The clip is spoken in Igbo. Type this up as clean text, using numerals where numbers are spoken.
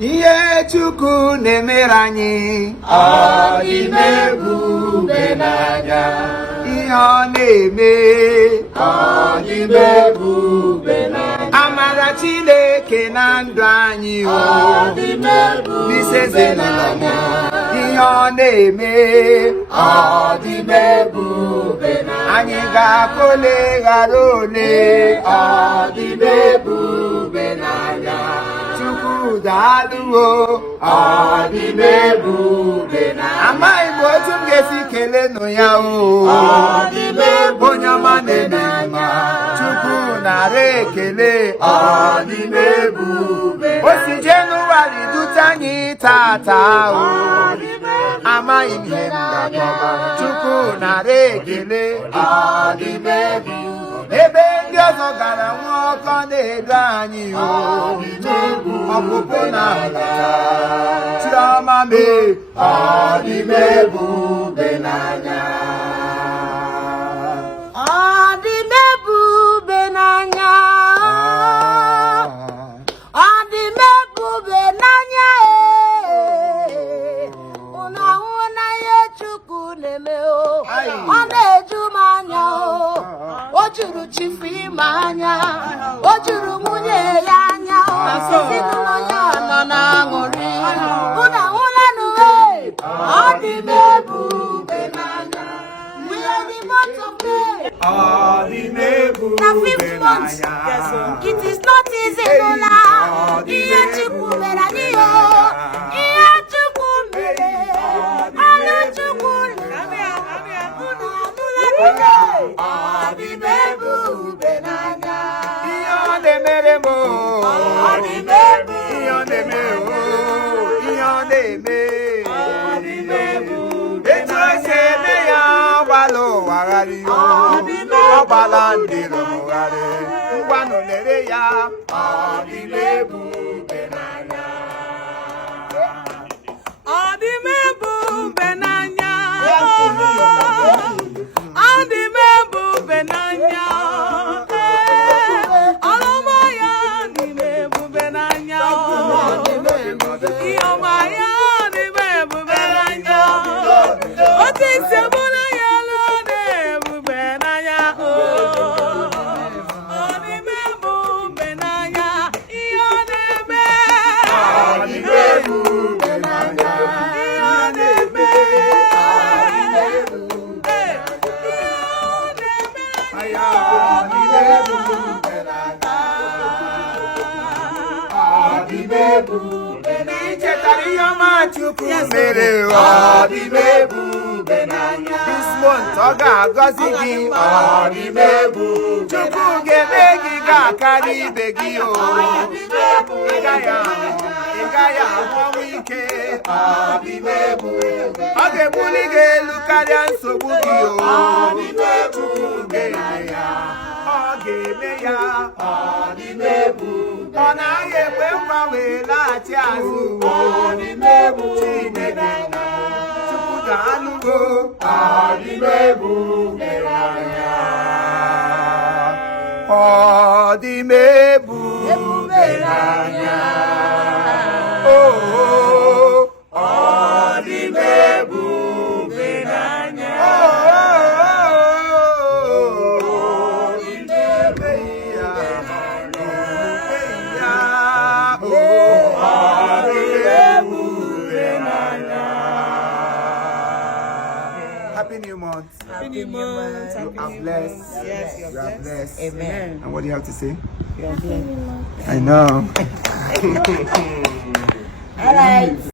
Ihe Chukwu na-emere anyị ọ dị m ebube n'anya. ihe ọ na-eme Ọ dị m ebube n'anya. amara Chineke na ndụ anyị Ọ dị m ebube n'ise ezinụlọ m ihe ọ na-eme Ọ dị m ebube n'anya. anyị ga-akọle ghara ole Ọ dị m ebube n'anya. Chukwu daalụwo Ọ dị m ebube n'anya. amaghị m otu m ga-esi kelee nụ ya Ọ dị m ebube onye ọma na-eme mma Chukwu nara ekele Ọ dị m ebube o si Jenụwarị dute anyị tata o amaghị m ihe m ga-akọba Chukwu nara ekele Ọ dị m ebube ebe ndị ọzọ gara nwa ọkọ na-edu anyị o ọpụpụ na alata Chiọma mee Ọ dị m ebube n'anya. Ọ dị m ebube n'anya. Ọ dị m ebube n'anya. Unu ahụ na ihe Chukwu na-eme o. Ọ na-eju m anya o. O juru chifu ime anya. O juru nwunye ya anya o. Ezinụlọ ya nọ n'aṅụrị. Unu ahụlanụ e. Ọ dị m ebube n'anya. We are the month of May. ọ dị m ebube The fifth month. n'anya. It is not easy, Lola. Ihe Chukwu mere anyị o. Ihe Chukwu mere. Ọlụ Chukwu mere. Unu anụla n'ihe. Ọ dị m ebube n'anya. ihe ọ na-emere m o. Ọ dị m ebube. ihe ọ na-eme o. ihe ọ na-eme etu o si eme ya gbala ụwa gharị o. ọ gbala ndị rụmụgharị ngwanụ lere ya ọ dị m ebube n'anya. Ọ dị m ebube n'anya. Ọ dị m ebube n'anya. Ọlụma ya dị m ebube n'anya. Ihe ọma ya dị m ebube n'anya. Otu isi ebule ya elu dị ebube n'anya. Ọ dị m ebube n'anya. Ihe ọ na-eme. ọ dị m ebube n'anya. Ihe ọ na-eme. Aya, ọ dị m ebube n'anya. ọ dị m ebube n'anya. Ị chetara ihe ọma Chukwu mere ọ dị m ebube n'anya. This month ọ ga-agọzi gị ọ dị m ebube. Chukwu ga-eme gị ga-akarị ibe gị o. Ị gaghị anwụ ọnwụ ike ọ dị m ebube. Ọ ga-ebuli gị elu karịa nsogbu gị o. Chukwu ga-eme ya ọ ga-eme ya ọ dị m ebube. Ọ naghị ekwe nkwa wee laghachi azụ o. Chineke na Chukwu ga-anụgo ọ dị m ebube n'anya. Ọ dị m ebube n'anya. Oh, ọ dị m ebube n'anya. Happy New Month. Happy New Month. You are blessed. Yes, you're You are blessed. blessed. Amen. And what do you have to say? You're blessed. I know. All right.